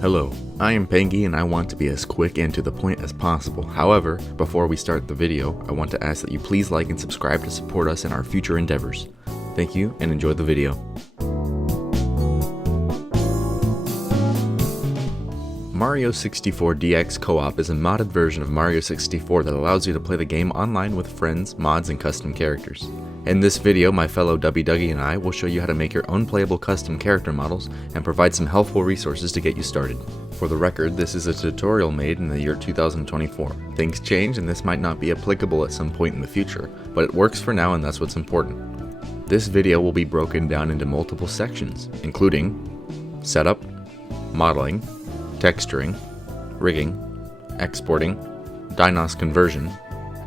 Hello, I am Pengy and I want to be as quick and to the point as possible. However, before we start the video, I want to ask that you please like and subscribe to support us in our future endeavors. Thank you and enjoy the video. Mario 64 DX Co-op is a modded version of Mario 64 that allows you to play the game online with friends, mods, and custom characters. In this video, my fellow DubbyDouggie and I will show you how to make your own playable custom character models and provide some helpful resources to get you started. For the record, this is a tutorial made in the year 2024. Things change and this might not be applicable at some point in the future, but it works for now and that's what's important. This video will be broken down into multiple sections, including setup, modeling, texturing, rigging, exporting, DNOS conversion,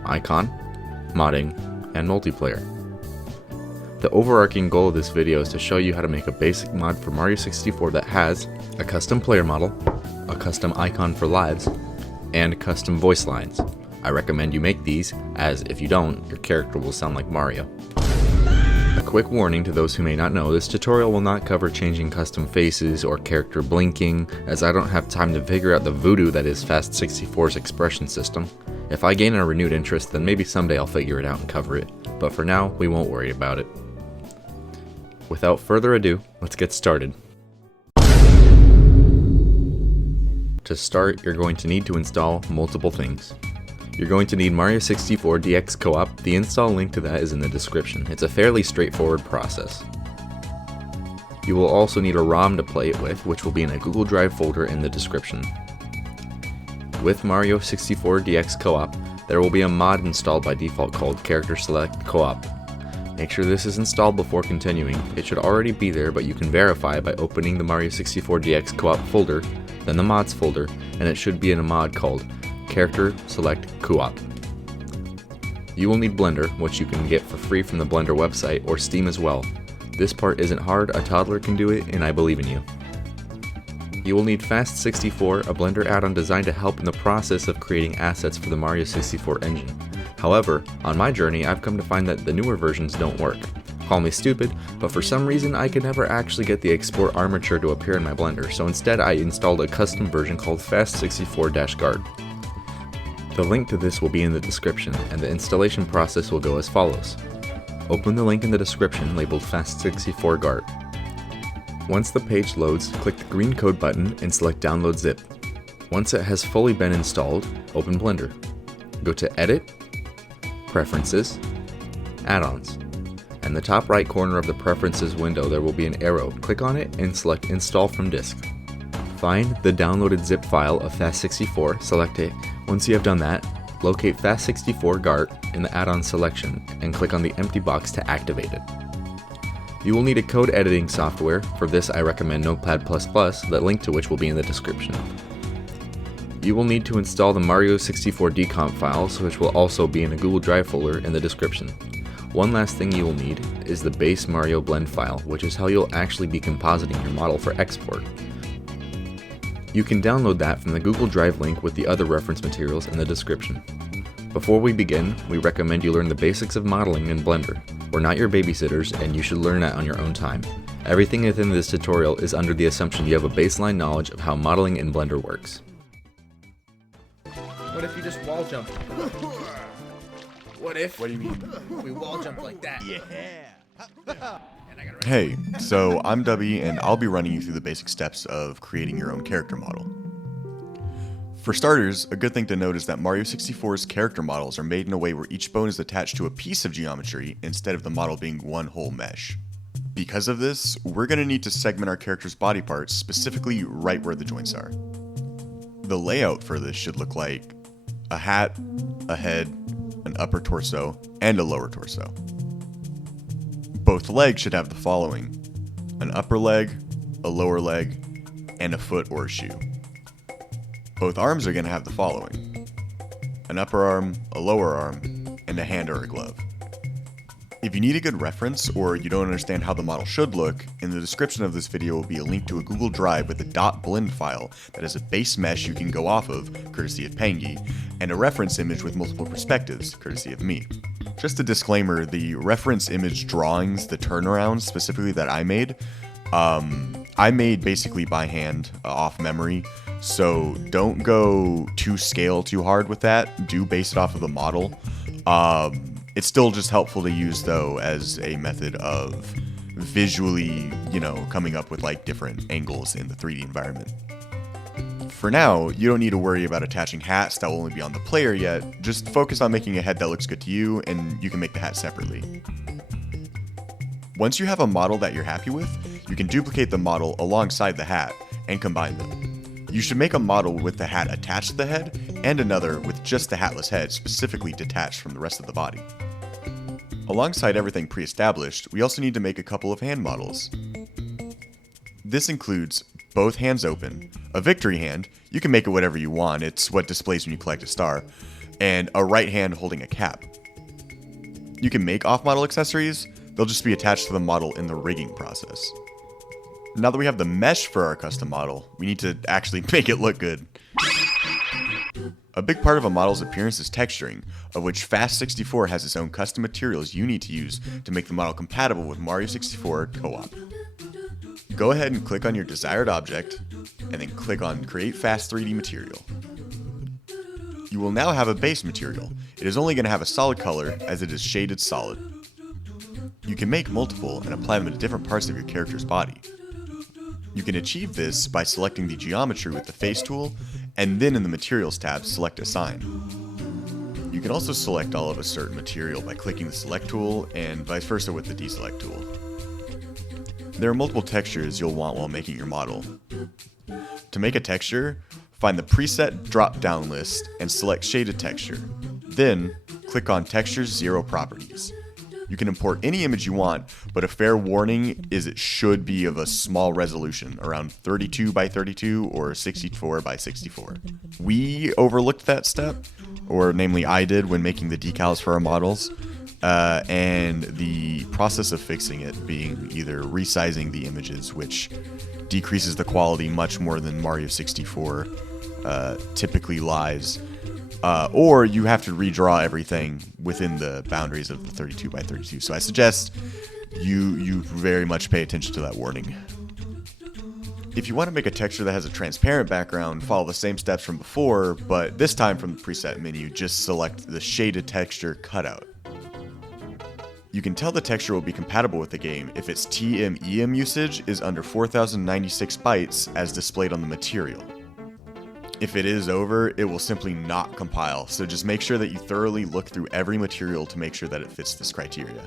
icon, modding, and multiplayer. The overarching goal of this video is to show you how to make a basic mod for Mario 64 that has a custom player model, a custom icon for lives, and custom voice lines. I recommend you make these, as if you don't, your character will sound like Mario. A quick warning to those who may not know, this tutorial will not cover changing custom faces or character blinking, as I don't have time to figure out the voodoo that is Fast64's expression system. If I gain a renewed interest, then maybe someday I'll figure it out and cover it, but for now, we won't worry about it. Without further ado, let's get started. To start, you're going to need to install multiple things. You're going to need Mario 64 DX Co-op. The install link to that is in the description. It's a fairly straightforward process. You will also need a ROM to play it with, which will be in a Google Drive folder in the description. With Mario 64 DX Co-op, there will be a mod installed by default called Character Select Co-op. Make sure this is installed before continuing. It should already be there, but you can verify by opening the Mario 64 DX Co-op folder, then the mods folder, and it should be in a mod called Character Select Co-op. You will need Blender, which you can get for free from the Blender website or Steam as well. This part isn't hard, a toddler can do it, and I believe in you. You will need Fast64, a Blender add-on designed to help in the process of creating assets for the Mario 64 engine. However, on my journey, I've come to find that the newer versions don't work. Call me stupid, but for some reason I could never actually get the export armature to appear in my Blender, so instead I installed a custom version called Fast64-Guard. The link to this will be in the description, and the installation process will go as follows. Open the link in the description labeled Fast64-Guard. Once the page loads, click the green code button and select Download Zip. Once it has fully been installed, open Blender. Go to Edit, Preferences, Add-ons. In the top right corner of the Preferences window there will be an arrow. Click on it and select Install from Disk. Find the downloaded zip file of Fast64, select it. Once you have done that, locate Fast64-Guard in the add-on selection and click on the empty box to activate it. You will need a code editing software. For this I recommend Notepad++, the link to which will be in the description. You will need to install the Mario 64 decomp files, which will also be in a Google Drive folder in the description. One last thing you will need is the base Mario blend file, which is how you'll actually be compositing your model for export. You can download that from the Google Drive link with the other reference materials in the description. Before we begin, we recommend you learn the basics of modeling in Blender. We're not your babysitters, and you should learn that on your own time. Everything within this tutorial is under the assumption you have a baseline knowledge of how modeling in Blender works. What if you just wall jump? What if? What do you mean? We wall jump like that. Yeah. Hey, so I'm Dubby, and I'll be running you through the basic steps of creating your own character model. For starters, a good thing to note is that Mario 64's character models are made in a way where each bone is attached to a piece of geometry instead of the model being one whole mesh. Because of this, we're going to need to segment our character's body parts, specifically right where the joints are. The layout for this should look like a hat, a head, an upper torso, and a lower torso. Both legs should have the following: an upper leg, a lower leg, and a foot or a shoe. Both arms are going to have the following: an upper arm, a lower arm, and a hand or a glove. If you need a good reference or you don't understand how the model should look, in the description of this video will be a link to a Google Drive with a .blend file that has a base mesh you can go off of, courtesy of Pengy, and a reference image with multiple perspectives, courtesy of me. Just a disclaimer, the reference image drawings, the turnarounds specifically that I made, I made basically by hand off memory, so don't go to scale too hard with that. Do base it off of the model. It's still just helpful to use though as a method of visually, coming up with like different angles in the 3D environment. For now, you don't need to worry about attaching hats that will only be on the player yet. Just focus on making a head that looks good to you, and you can make the hat separately. Once you have a model that you're happy with, you can duplicate the model alongside the hat and combine them. You should make a model with the hat attached to the head and another with just the hatless head specifically detached from the rest of the body. Alongside everything pre-established, we also need to make a couple of hand models. This includes both hands open, a victory hand, you can make it whatever you want, it's what displays when you collect a star, and a right hand holding a cap. You can make off-model accessories, they'll just be attached to the model in the rigging process. Now that we have the mesh for our custom model, we need to actually make it look good. A big part of a model's appearance is texturing, of which Fast64 has its own custom materials you need to use to make the model compatible with Mario 64 Co-op. Go ahead and click on your desired object, and then click on Create Fast 3D Material. You will now have a base material. It is only going to have a solid color, as it is shaded solid. You can make multiple and apply them to different parts of your character's body. You can achieve this by selecting the geometry with the Face tool, and then in the Materials tab, select Assign. You can also select all of a certain material by clicking the Select tool, and vice versa with the Deselect tool. There are multiple textures you'll want while making your model. To make a texture, find the preset drop-down list and select Shaded Texture. Then, click on Texture's 0 properties. You can import any image you want, but a fair warning is it should be of a small resolution, around 32 by 32 or 64 by 64. We overlooked that step, or namely I did when making the decals for our models. And the process of fixing it being either resizing the images, which decreases the quality much more than Mario 64 typically lies, or you have to redraw everything within the boundaries of the 32 by 32. So I suggest you very much pay attention to that warning. If you want to make a texture that has a transparent background, follow the same steps from before, but this time from the preset menu, just select the Shaded Texture cutout. You can tell the texture will be compatible with the game if its TMEM usage is under 4096 bytes as displayed on the material. If it is over, it will simply not compile, so just make sure that you thoroughly look through every material to make sure that it fits this criteria.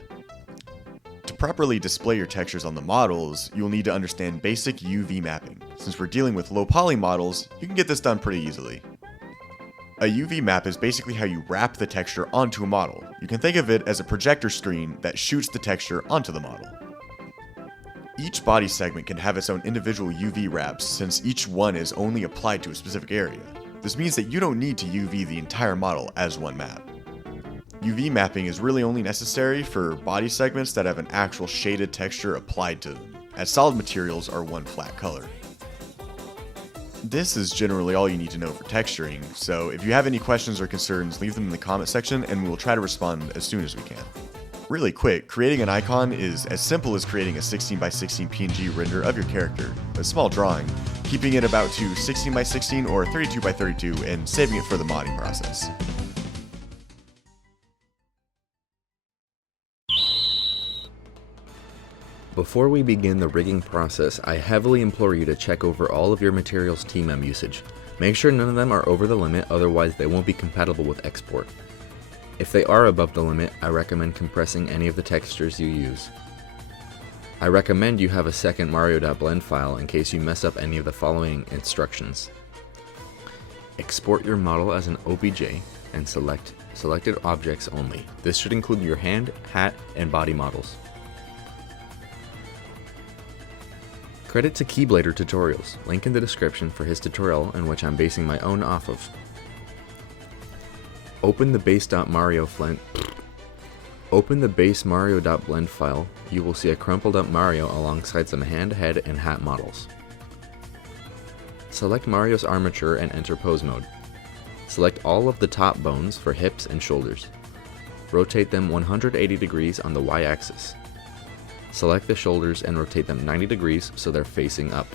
To properly display your textures on the models, you'll need to understand basic UV mapping. Since we're dealing with low poly models, you can get this done pretty easily. A UV map is basically how you wrap the texture onto a model. You can think of it as a projector screen that shoots the texture onto the model. Each body segment can have its own individual UV wraps since each one is only applied to a specific area. This means that you don't need to UV the entire model as one map. UV mapping is really only necessary for body segments that have an actual shaded texture applied to them, as solid materials are one flat color. This is generally all you need to know for texturing, so if you have any questions or concerns, leave them in the comment section and we will try to respond as soon as we can. Really quick, creating an icon is as simple as creating a 16 by 16 PNG render of your character, a small drawing, keeping it about to 16 by 16 or 32 by 32 and saving it for the modding process. Before we begin the rigging process, I heavily implore you to check over all of your materials' TMEM usage. Make sure none of them are over the limit, otherwise they won't be compatible with export. If they are above the limit, I recommend compressing any of the textures you use. I recommend you have a second Mario.blend file in case you mess up any of the following instructions. Export your model as an OBJ and select selected objects only. This should include your hand, hat, and body models. Credit to Keyblader Tutorials, link in the description for his tutorial in which I'm basing my own off of. Open the base Mario.blend file, you will see a crumpled up Mario alongside some hand, head, and hat models. Select Mario's armature and enter pose mode. Select all of the top bones for hips and shoulders. Rotate them 180 degrees on the Y-axis. Select the shoulders and rotate them 90 degrees so they're facing up.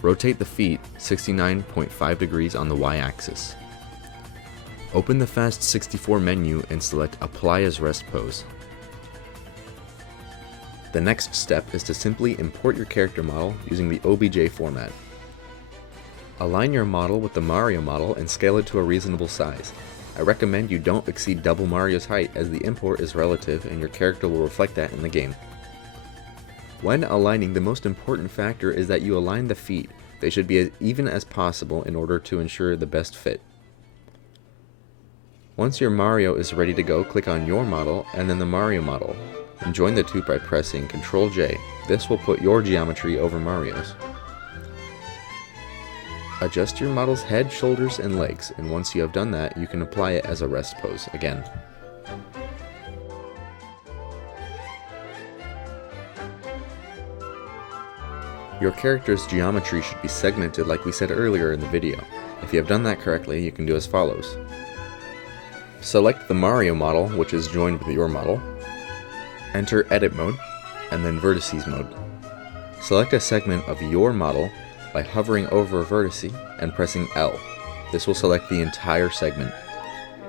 Rotate the feet 69.5 degrees on the y-axis. Open the Fast 64 menu and select Apply as Rest Pose. The next step is to simply import your character model using the OBJ format. Align your model with the Mario model and scale it to a reasonable size. I recommend you don't exceed double Mario's height, as the import is relative and your character will reflect that in the game. When aligning, the most important factor is that you align the feet. They should be as even as possible in order to ensure the best fit. Once your Mario is ready to go, click on your model and then the Mario model, and join the two by pressing Ctrl J. This will put your geometry over Mario's. Adjust your model's head, shoulders, and legs, and once you have done that, you can apply it as a rest pose again. Your character's geometry should be segmented like we said earlier in the video. If you have done that correctly, you can do as follows. Select the Mario model, which is joined with your model. Enter Edit Mode, and then Vertices Mode. Select a segment of your model by hovering over a vertice and pressing L. This will select the entire segment.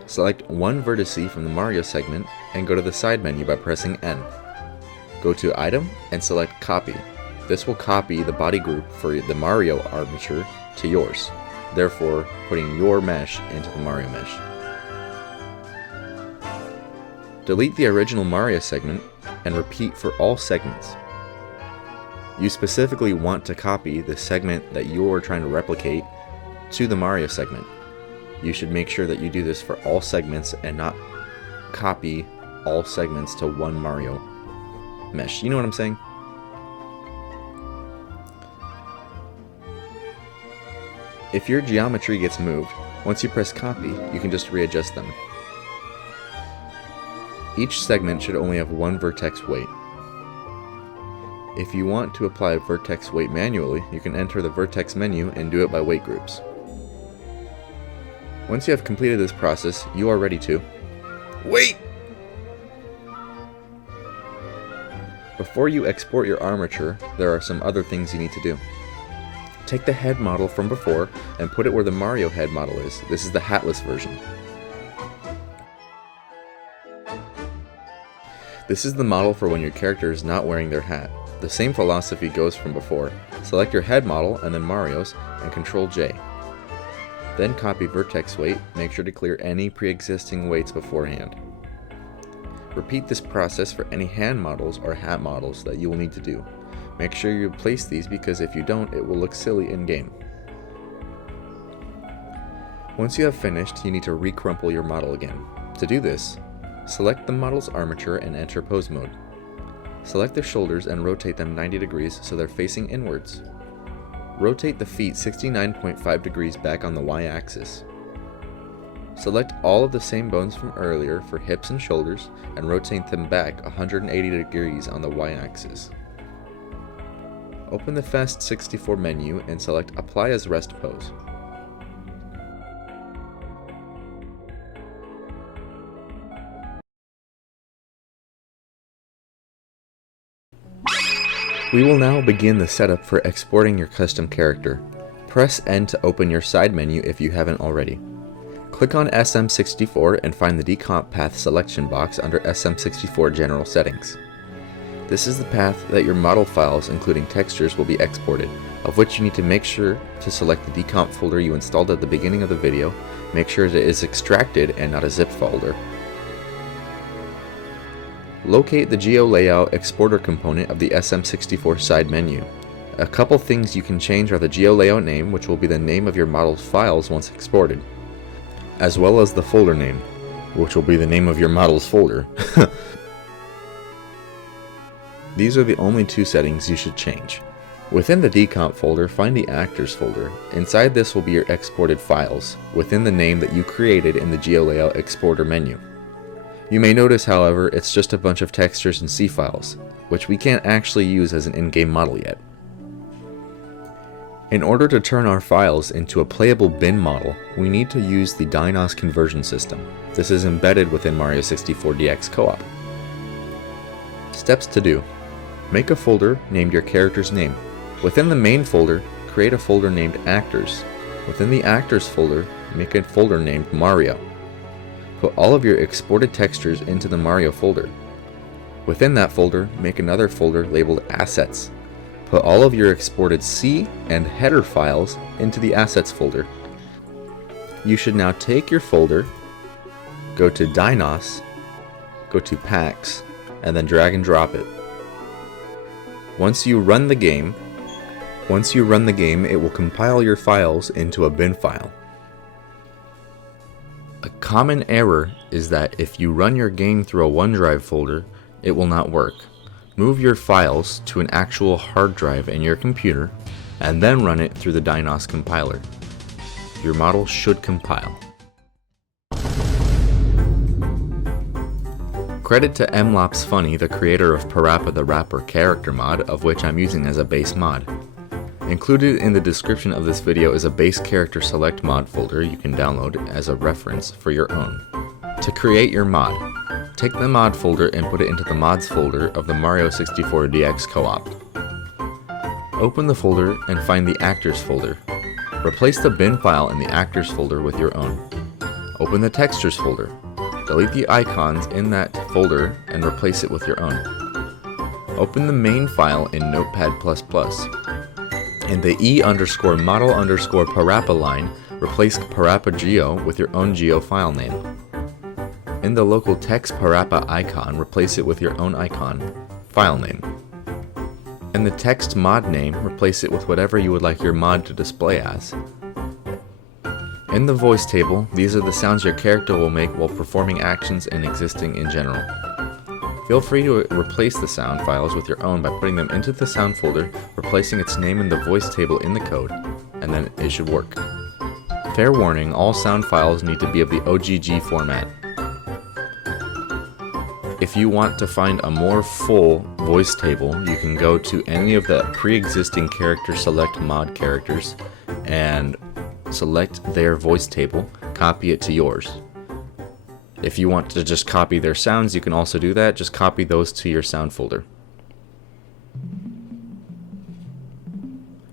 Select one vertice from the Mario segment and go to the side menu by pressing N. Go to Item and select Copy. This will copy the body group for the Mario armature to yours, therefore putting your mesh into the Mario mesh. Delete the original Mario segment and repeat for all segments. You specifically want to copy the segment that you're trying to replicate to the Mario segment. You should make sure that you do this for all segments and not copy all segments to one Mario mesh. You know what I'm saying? If your geometry gets moved, once you press copy, you can just readjust them. Each segment should only have one vertex weight. If you want to apply a vertex weight manually, you can enter the vertex menu and do it by weight groups. Once you have completed this process, you are ready to wait! Before you export your armature, there are some other things you need to do. Take the head model from before and put it where the Mario head model is. This is the hatless version. This is the model for when your character is not wearing their hat. The same philosophy goes from before. Select your head model and then Mario's and Ctrl J. Then copy vertex weight, make sure to clear any pre-existing weights beforehand. Repeat this process for any hand models or hat models that you will need to do. Make sure you place these because if you don't, it will look silly in game. Once you have finished, you need to recrumple your model again. To do this, select the model's armature and enter pose mode. Select the shoulders and rotate them 90 degrees so they're facing inwards. Rotate the feet 69.5 degrees back on the y-axis. Select all of the same bones from earlier for hips and shoulders and rotate them back 180 degrees on the y-axis. Open the Fast 64 menu and select Apply as Rest Pose. We will now begin the setup for exporting your custom character. Press N to open your side menu if you haven't already. Click on SM64 and find the decomp path selection box under SM64 General Settings. This is the path that your model files, including textures, will be exported, of which you need to make sure to select the decomp folder you installed at the beginning of the video. Make sure that it is extracted and not a zip folder. Locate the Geo Layout Exporter component of the SM64 side menu. A couple things you can change are the Geo Layout name, which will be the name of your model's files once exported, as well as the folder name, which will be the name of your model's folder. These are the only two settings you should change. Within the decomp folder, find the actors folder. Inside this will be your exported files, within the name that you created in the Geo Layout Exporter menu. You may notice, however, it's just a bunch of textures and C files, which we can't actually use as an in-game model yet. In order to turn our files into a playable bin model, we need to use the DyNOS conversion system. This is embedded within Mario 64 DX Co-op. Steps to do. Make a folder named your character's name. Within the main folder, create a folder named Actors. Within the Actors folder, make a folder named Mario. Put all of your exported textures into the Mario folder. Within that folder, make another folder labeled Assets. Put all of your exported C and header files into the Assets folder. You should now take your folder, go to DyNOS, go to Packs, and then drag and drop it. Once you run the game, it will compile your files into a bin file. A common error is that if you run your game through a OneDrive folder, it will not work. Move your files to an actual hard drive in your computer, and then run it through the DyNOS compiler. Your model should compile. Credit to MLops Funny, the creator of Parappa the Rapper character mod, of which I'm using as a base mod. Included in the description of this video is a base character select mod folder you can download as a reference for your own. To create your mod, take the mod folder and put it into the mods folder of the Mario 64 DX Co-op. Open the folder and find the Actors folder. Replace the bin file in the Actors folder with your own. Open the Textures folder. Delete the icons in that folder and replace it with your own. Open the main file in Notepad++. In the E_model_Parappa line, replace Parappa Geo with your own Geo file name. In the local text Parappa icon, replace it with your own icon file name. In the text mod name, replace it with whatever you would like your mod to display as. In the voice table, these are the sounds your character will make while performing actions and existing in general. Feel free to replace the sound files with your own by putting them into the sound folder, replacing its name in the voice table in the code, and then it should work. Fair warning, all sound files need to be of the OGG format. If you want to find a more full voice table, you can go to any of the pre-existing character select mod characters and select their voice table, copy it to yours. If you want to just copy their sounds, you can also do that. Just copy those to your sound folder.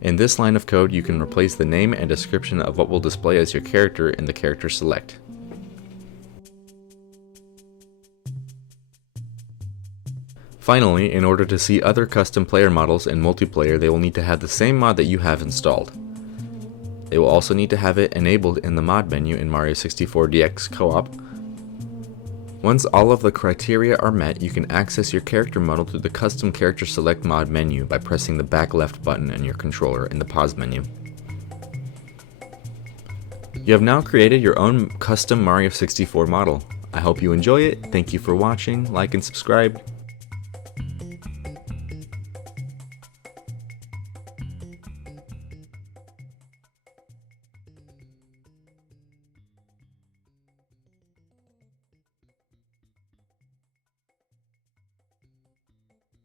In this line of code, you can replace the name and description of what will display as your character in the character select. Finally, in order to see other custom player models in multiplayer, they will need to have the same mod that you have installed. They will also need to have it enabled in the mod menu in Mario 64 DX Co-op. Once all of the criteria are met, you can access your character model through the custom character select mod menu by pressing the back left button in your controller in the pause menu. You have now created your own custom Mario 64 model. I hope you enjoy it. Thank you for watching, like and subscribe.